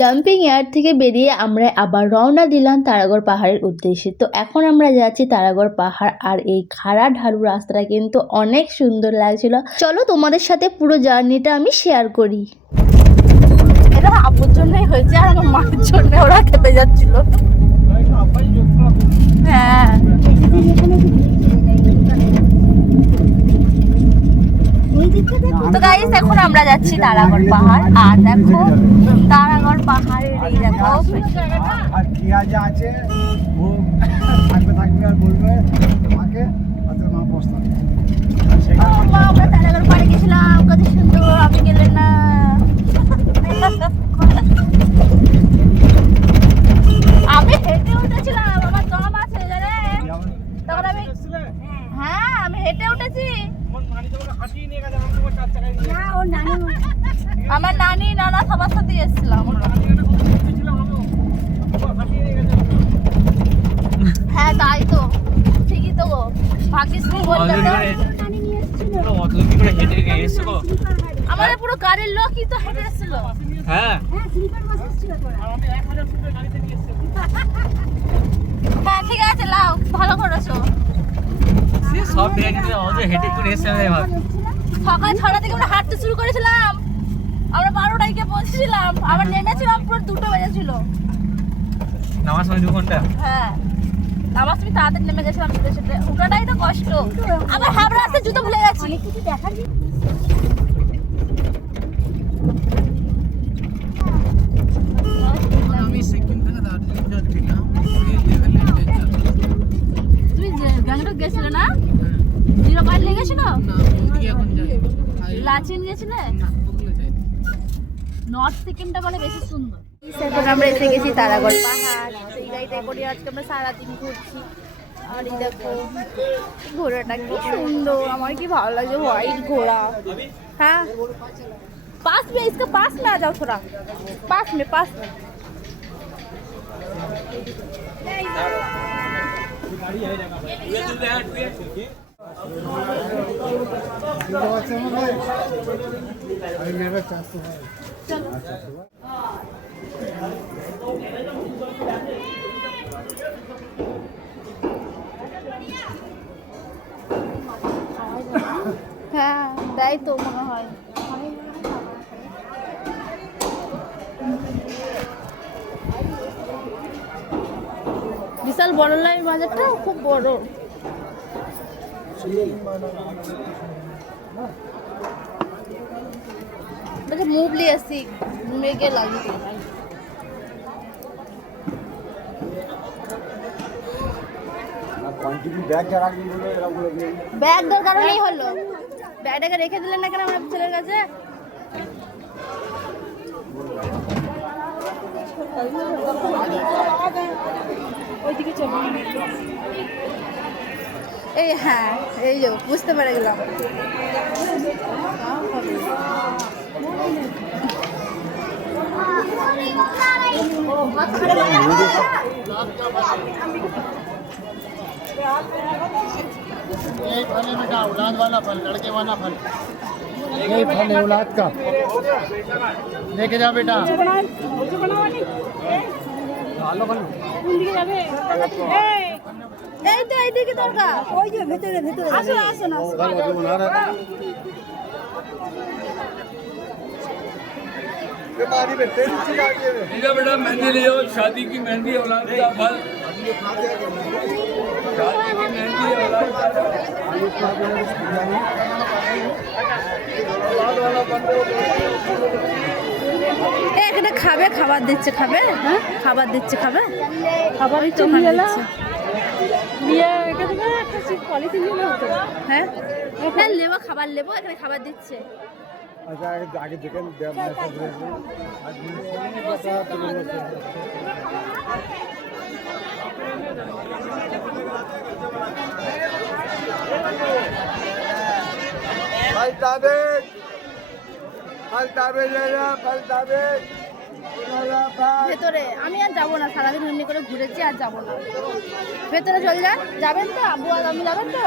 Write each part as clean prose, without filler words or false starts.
Dumping yard থেকে বেরিয়ে আমরা আবার রওনা দিলাম তারাগড় পাহাড়ের উদ্দেশ্যে। তো এখন আমরা যাচ্ছি তারাগড় পাহাড়, আর এই খাড়া ঢালু রাস্তাটা কিন্তু অনেক সুন্দর লাগছিল। চলো তোমাদের সাথে পুরো জার্নিটা আমি শেয়ার করি। এটা আব্বুর জন্যই হয়েছে আর আমার মায়ের জন্য ওরা খেতে যাচ্ছিল। হ্যাঁ তো গাইস এখন আমরা যাচ্ছি তারাগড় পাহাড়। আর দেখো তারাগড় পাহাড়ের এই দেখো আর কি আছে ও থাকবে আর বলবে তোমাকে অত মা প্রস্তাব। আমরা তারাগড় পাহাড়ে গেছিলাম, কত সুন্দর, আপনি গেলেন না? আমি হেঁটে উঠেছিলাম, আমার দম আছে জানে। তখন আমি হ্যাঁ আমি হেঁটে উঠেছি। আমার নানি নানা সবার সাথে এসেছিলাম। হ্যাঁ তাই তো, ঠিকই তো ভাগ্যিস তুমি বললে তো। আমাদের পুরো গাড়ির লোকই তো হেঁটে এসেছিল। হ্যাঁ হ্যাঁ ঠিক আছে, লাও ভালো করেছো। সব হেঁটে করে এসে সকাল 6টা থেকে আমরা হাঁটতে শুরু করেছিলাম, আমরা 12টায় গিয়ে পৌঁছেছিলাম, আবার নেমেছিলাম পুরো 2টো বেজেছিল। নামার সময় 2 ঘন্টা। হ্যাঁ আমার তুমি তাড়াতাড়ি নেমে গেছিলাম, ছুটে ছুটে ওটাই তো কষ্ট। আবার হাবড়া আসতে জুতো ভুলে গেছি। কিছু দেখার আমি সিকিম থেকে দার্জিলিং যাচ্ছিলাম। তুমি গ্যাংটক গেছিলে না? জিরো পয়েন্ট লেগেছিল না ওদিকে এখন যাই। লাচিন গেছিলে? না ওগুলো যাই। নর্থ সিকিমটা বলে বেশি সুন্দর। এখন আমরা এসে গেছি তারাগড় পাহাড়। সেই গাড়িটাই করে আজকে আমরা সারাদিন ঘুরছি। আর এই দেখো ঘোড়াটা কি সুন্দর, আমার কি ভালো লাগছে, হোয়াইট ঘোড়া। हाँ पास में, इसका पास में आ जाओ थोड़ा, पास में पास में। হ্যাঁ তাই তো মনে হয়। বিশাল বড় লাগে বাজারটা, খুব বড়। মুভ লিয়ে আসি, মেঘে লাগিয়ে ব্যাগ দরকার নেই হলো, ব্যাগটাকে রেখে দিলেন না কেন আমার ছেলের কাছে? ওইদিকে চলো। এই হ্যাঁ এই যে বুঝতে পেরে গেলাম। एक फल है बेटा, औलाद वाला फल, लड़के वाला फल। यही फल है औलाद का, लेके जाओ बेटा। এই তো এইদিকে দরকার, ওই যে ভেতরে ভেতরে আসো আসো না। लीजिए बेटा मेहंदी ले जाओ, शादी की मेहंदी औलाद का फल। शादी की मेहंदी औलाद का এখানে খাবে, খাবার দিচ্ছে, খাবে হ্যাঁ খাবার দিচ্ছে, খাবে খাবার তো দিচ্ছে। হ্যাঁ হ্যাঁ লেবো, খাবার লেবো, এখানে খাবার দিচ্ছে। अच्छा आगे देखें ভেতরে আমি আর যাবো না, সারাদিন এমনি করে ঘুরেছি, আর যাবো না। ভেতরে চল যান, যাবেন তো? আব্বু আর আমি যাবেন তো?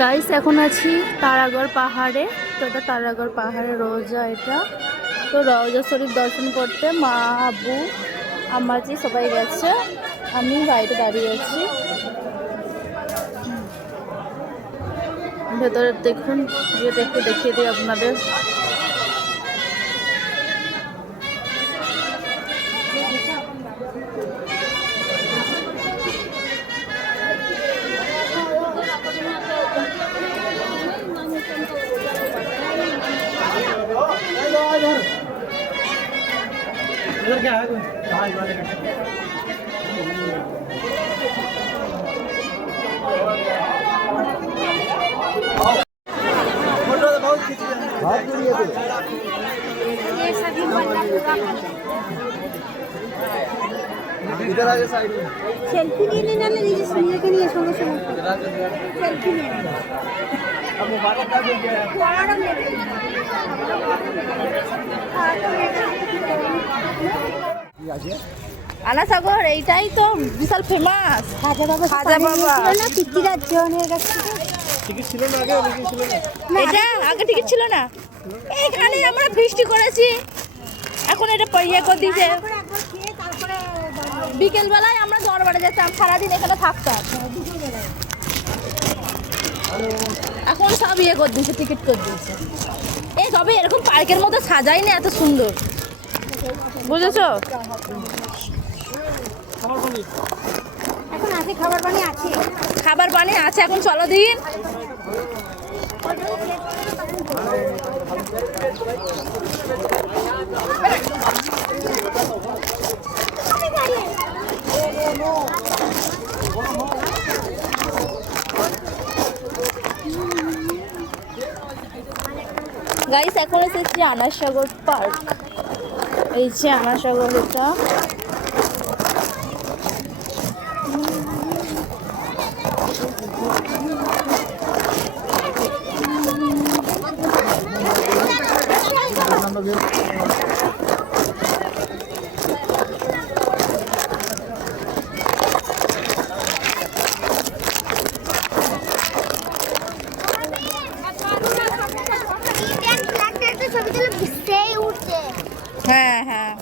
গাইস এখন আছি তারাগড় পাহাড়ে। তো এটা তারাগড় পাহাড়ে রোজা, এটা তো রওজা শরীফ দর্শন করতে মা, আব্বু, আম্মাজি সবাই গেছে, আমি বাইরে দাঁড়িয়ে আছি। ভেতরে দেখুন, যেটা একটু দেখিয়ে দিই আপনাদের। इधर क्या है इधर आगे साइड में सेल्फी लेने जाने दीजिए, सुनिए के लिए संगे संगे सेल्फी लेने अब मुबारक का दे दिया আনাসাগর এইটাই তো বিশাল ফেমাস খাজা বাবা খাজা বাবা। না পিতৃরাজ জনের কাছে টিকিট ছিল না আগে নাকি ছিল না এটা আগে টিকিট ছিল না, এইখানে আমরা ফিস্টি করেছি, এখন এটা ইয়ে করে দিয়েছে। একবার খেয়ে তারপরে বিকেল বেলায় আমরা দরবারে যেতাম, সারাদিন এখানে থাকতাম, এখন সব ইয়ে করে দিয়েছে, টিকিট করে দিয়েছে। এই তবে এরকম পার্কের মতো সাজাই না, এত সুন্দর, বুঝেছো? এখন আছে খাবার পানি আছে। খাবার পানি আছে, এখন চলো দিন। গাইস এখন এসেছি আনাসাগর পার্ক। এই যে আনাসাগর, এটা ছবি তুলে বুঝতেই উঠছে। হ্যাঁ হ্যাঁ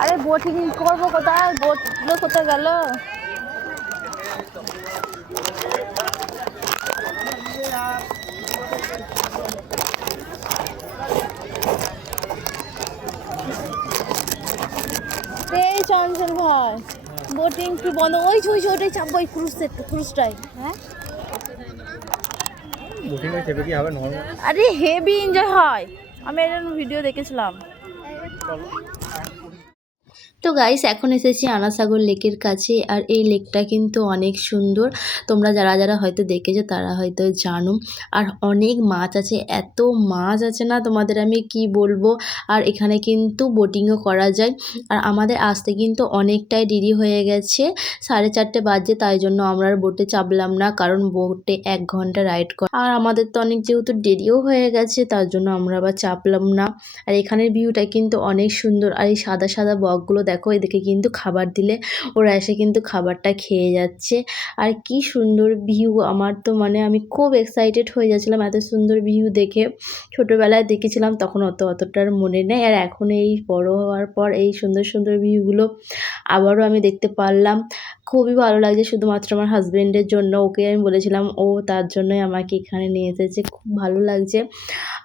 আরে বোটিং করবো কোথায়, বোটগুলো কোথায় গেল? এই চঞ্চল ভাই, বোটিং কি বন্ধ? ওই ওইটাই চাপবো, ওই ক্রুজটাই। হ্যাঁ বুকিং এ চেপে কি হবে নরমাল আরে হেভি এনজয় হয়, আমি এর ভিডিও দেখেছিলাম। তো গাইস এখন এসেছি আনাসাগর লেকের কাছে, আর এই লেকটা কিন্তু অনেক সুন্দর। তোমরা যারা যারা হয়তো দেখেছো তারা হয়তো জানো। আর অনেক মাছ আছে, এত মাছ আছে না তোমাদের আমি কি বলবো। আর এখানে কিন্তু বোটিংও করা যায়। আর আমাদের আসতে কিন্তু অনেকটাই দেরি হয়ে গেছে, 4:30 বাজে, তাই জন্য আমরা আর বোটে চাপলাম না, কারণ বোটে 1 ঘন্টা রাইড করা, আর আমাদের তো অনেক যেহেতু দেরিও হয়ে গেছে তার জন্য আমরা আবার চাপলাম না। আর এখানের ভিউটা কিন্তু অনেক সুন্দর, আর এই সাদা সাদা বকগুলো দেখো এদিকে কিন্তু খাবার দিলে ওরা এসে কিন্তু খাবারটা খেয়ে যাচ্ছে। আর কি সুন্দর ভিউ, আমার তো মানে আমি খুব এক্সাইটেড হয়ে যাচ্ছিলাম এত সুন্দর ভিউ দেখে। ছোটোবেলায় দেখেছিলাম তখন অতটার মনে নেই, আর এখন এই বড় হওয়ার পর এই সুন্দর সুন্দর ভিউগুলো আবারও আমি দেখতে পারলাম। খুবই ভালো লাগছে, শুধুমাত্র আমার হাজব্যান্ডের জন্য। ওকে আমি বলেছিলাম, ও তার জন্যই আমাকে এখানে নিয়ে এসেছে, খুব ভালো লাগছে।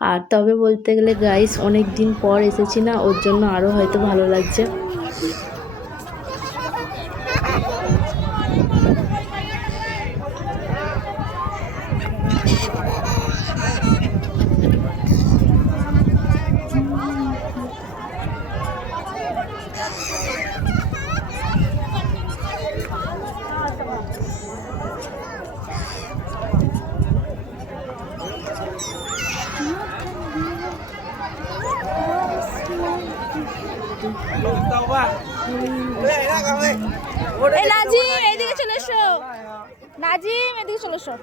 আর তবে বলতে গেলে গাইস অনেক দিন পর এসেছি না, ওর জন্য আরও হয়তো ভালো লাগছে। এই নাজিম এদিকে চলে এসো, নাজিম এদিকে চলে এসো।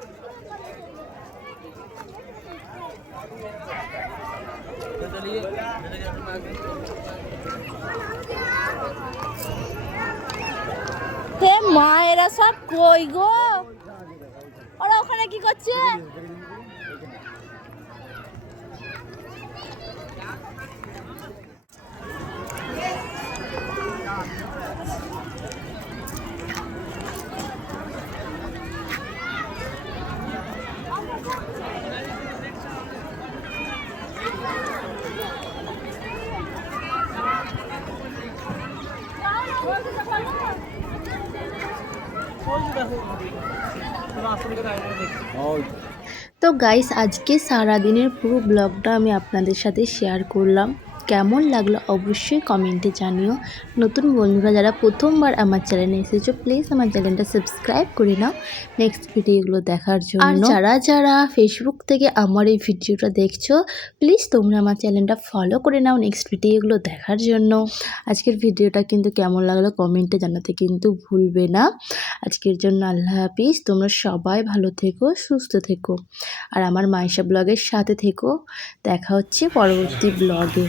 হে মা, এরা সব কই গো? ওরা ওখানে কি করছে? তো গাইস আজকে সারাদিনের পুরো ব্লগটা আমি আপনাদের সাথে শেয়ার করলাম। কেমন লাগলো অবশ্যই কমেন্টে জানিও। নতুন বন্ধুরা যারা প্রথমবার আমার চ্যানেলে এসেছো প্লিজ আমার চ্যানেলটা সাবস্ক্রাইব করে নাও নেক্সট ভিডিওগুলো দেখার জন্য। আর যারা যারা ফেসবুক থেকে আমার এই ভিডিওটা দেখছো প্লিজ তোমরা আমার চ্যানেলটা ফলো করে নাও নেক্সট ভিডিওগুলো দেখার জন্য। আজকের ভিডিওটা কিন্তু কেমন লাগলো কমেন্টে জানাতে কিন্তু ভুলবে না। আজকের জন্য আল্লাহ হাফিজ, তোমরা সবাই ভালো থেকো, সুস্থ থেকো, আর আমার মাইশা ব্লগের সাথে থেকো। দেখা হচ্ছে পরবর্তী ব্লগে।